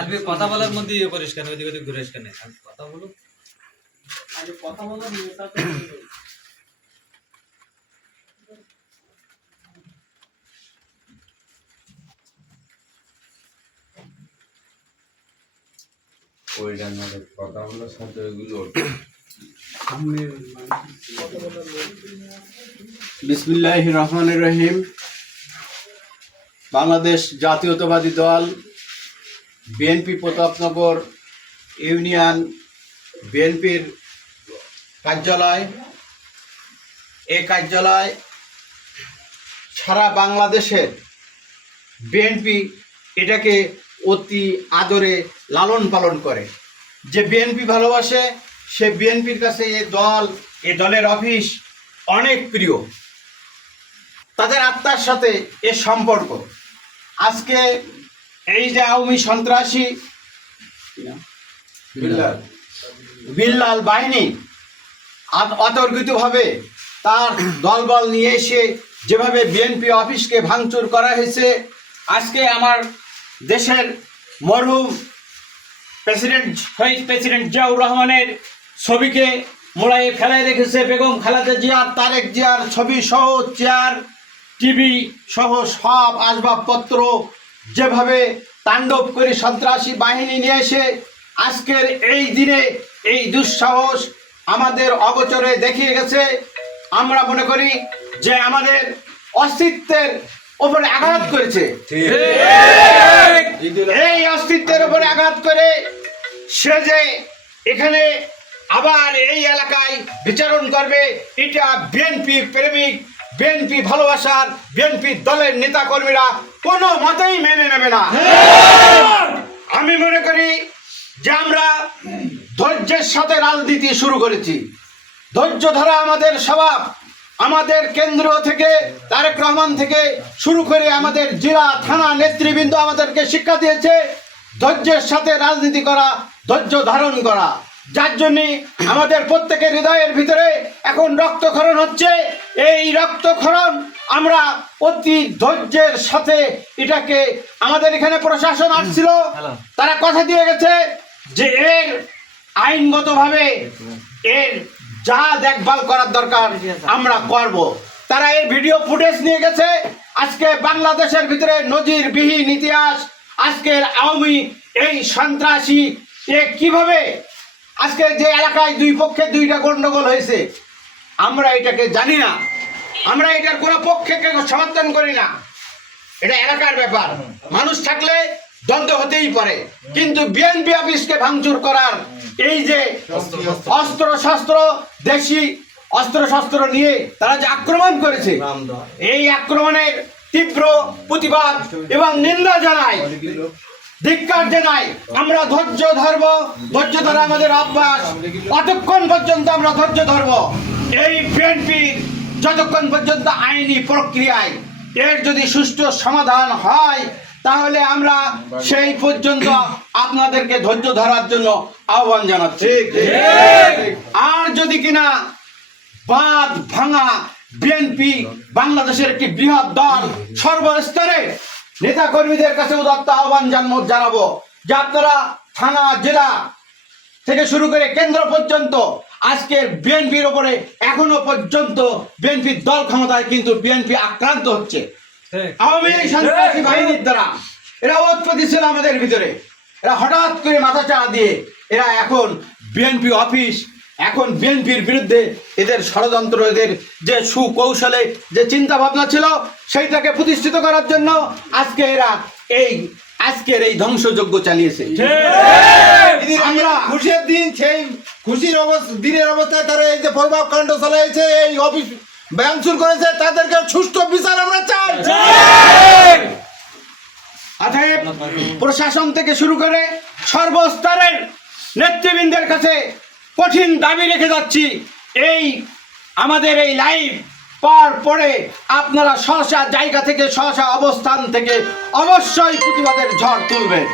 আজকে কথা বলার মধ্যে ইয়ে করিস কেন, ওইদিকে ওদিকে ঘুরে কেন? কথা বলো, আগে কথা বলার নেতা ওই জানার কথা বলার সাথে ওইগুলো বিসমিল্লাহির রহমানির রহিম। বাংলাদেশ জাতীয়তাবাদী দল বিএনপি প্রতাপনগর ইউনিয়ন বিএনপির কার্যালয়, এই কার্যালয় সারা বাংলাদেশের বিএনপি এটাকে অতি আদরে লালন পালন করে। যে বিএনপি ভালোবাসে সে বিএনপির কাছে এ দলের অফিস অনেক প্রিয়, তাদের আত্মার সাথে এর সম্পর্ক। আজকে এই যে আওয়ামী সন্ত্রাসী বিল্লাল বাহিনী অতর্কিতভাবে তার দলবল নিয়ে এসে যেভাবে বিএনপি অফিসকে ভাঙচুর করা হয়েছে, আজকে আমার দেশের মরহুম শহীদ প্রেসিডেন্ট জিয়াউর রহমানের ছবিকে মোড়াইয়ে ফেলায় রেখেছে। বেগম খালেদা জিয়ার, তারেক জিয়ার ছবি সহ চেয়ার, টিভি সহ সব আসবাবপত্র যেভাবে তাণ্ডব করে সন্ত্রাসী বাহিনী নিয়ে এসে আজকের এই দিনে এই দুঃসাহস আমাদের অগোচরে দেখিয়ে গেছে। আমরা মনে করি যে আমাদের অস্তিত্বের উপরে আঘাত করেছে। এই অস্তিত্বের উপরে আঘাত করে সে যে এখানে আবার এই এলাকায় বিচরণ করবে, এটা বিএনপি প্রেমিক, বিএনপি ভালোবাসার, বিএনপি দলের নেতা কর্মীরা কোনো মতেই মেনে নেবে না। আমি মনে করি যে আমরা ধৈর্যের সাথে রাজনীতি শুরু করেছি। ধৈর্য ধরা আমাদের স্বভাব। আমাদের কেন্দ্র থেকে তারেক রহমান থেকে শুরু করে আমাদের জেলা থানা নেতৃবৃন্দ আমাদেরকে শিক্ষা দিয়েছে ধৈর্যের সাথে রাজনীতি করা, ধৈর্য ধারণ করা। যার জন্যে আমাদের প্রত্যেকের হৃদয়ের ভিতরে এখন রক্তক্ষরণ হচ্ছে। এই রক্তক্ষরণ আমরা অতি ধৈর্যের সাথে এটাকে, আমাদের এখানে প্রশাসন আসছিল, তারা কথা দিয়ে গেছে যে এর আইনগতভাবে এর যা দেখভাল করার দরকার আমরা করব। তারা এর ভিডিও ফুটেজ নিয়ে গেছে। আজকে বাংলাদেশের ভিতরে নজিরবিহীন ইতিহাস, আজকের আওয়ামী এই সন্ত্রাসী কিভাবে আজকে যে এলাকায় দুই পক্ষে দুইটা গন্ডগোল হয়েছে, আমরা এটাকে জানি না, আমরা এটার কোনো পক্ষে সমর্থন করি না। এটা এলাকার ব্যাপার, মানুষ থাকলে দ্বন্দ্ব হতেই পারে, কিন্তু বিএনপি অফিসকে ভাঙচুর করার এই যে অস্ত্র শস্ত্র, দেশি অস্ত্র শস্ত্র নিয়ে তারা যে আক্রমণ করেছে, এই আক্রমণের তীব্র প্রতিবাদ এবং নিন্দা জানাই, ধিক্কার জানাই। আমরা ধৈর্য ধরব, ধৈর্য ধরা আমাদের অভ্যাস। কতক্ষণ পর্যন্ত আমরা ধৈর্য ধরব? এই বিএনপির যতক্ষণ পর্যন্ত আইনি প্রক্রিয়ায় এর যদি সুষ্ঠু সমাধান হয়, তাহলে আমরা সেই পর্যন্ত আপনাদেরকে ধৈর্য ধরার জন্য আহ্বান জানাচ্ছি। আর যদি কিনা বাঁধ ভাঙা বিএনপি বাংলাদেশের একটি বৃহৎ দল, সর্বস্তরে নেতা কর্মীদের কাছে উদাত্ত আহ্বান জানাবো যে আপনারা থানা জেলা থেকে শুরু করে কেন্দ্র পর্যন্ত আজকের বিএনপির ওপরে এখনো পর্যন্ত বিএনপির দল ক্ষমতায়, কিন্তু বিএনপি আক্রান্ত হচ্ছে আওয়ামী সন্ত্রাসী বাহিনীর দ্বারা। এরা উৎপত্তি ছিল আমাদের ভিতরে, এরা হঠাৎ করে মাথা চাড়া দিয়ে এরা এখন বিএনপি অফিস, এখন বিএনপির বিরুদ্ধে এদের ষড়যন্ত্র, এদের যে সুকৌশলে যে চিন্তা ভাবনা ছিল সেইটাকে প্রতিষ্ঠিত করার জন্য আজকে এরা আজকের এই ধ্বংসযজ্ঞ চালিয়েছে। আমরা খুশির দিন, সেই খুশির দিনের অবস্থায় তারা এই যে প্রভাব কাণ্ড চালিয়েছে, এই অফিস ভাঙচুর করেছে, তাদেরকে সুষ্ঠু বিচার আমরা চাই। অতএব প্রশাসন থেকে শুরু করে সর্বস্তরের নেতৃবৃন্দের কাছে কঠিন দাবি রেখে যাচ্ছি, এই আমাদের এই লাইভ পাওয়ার পরে আপনারা স্ব-স্ব জায়গা থেকে, স্ব-স্ব অবস্থান থেকে অবশ্যই প্রতিবাদের ঝড় তুলবেন।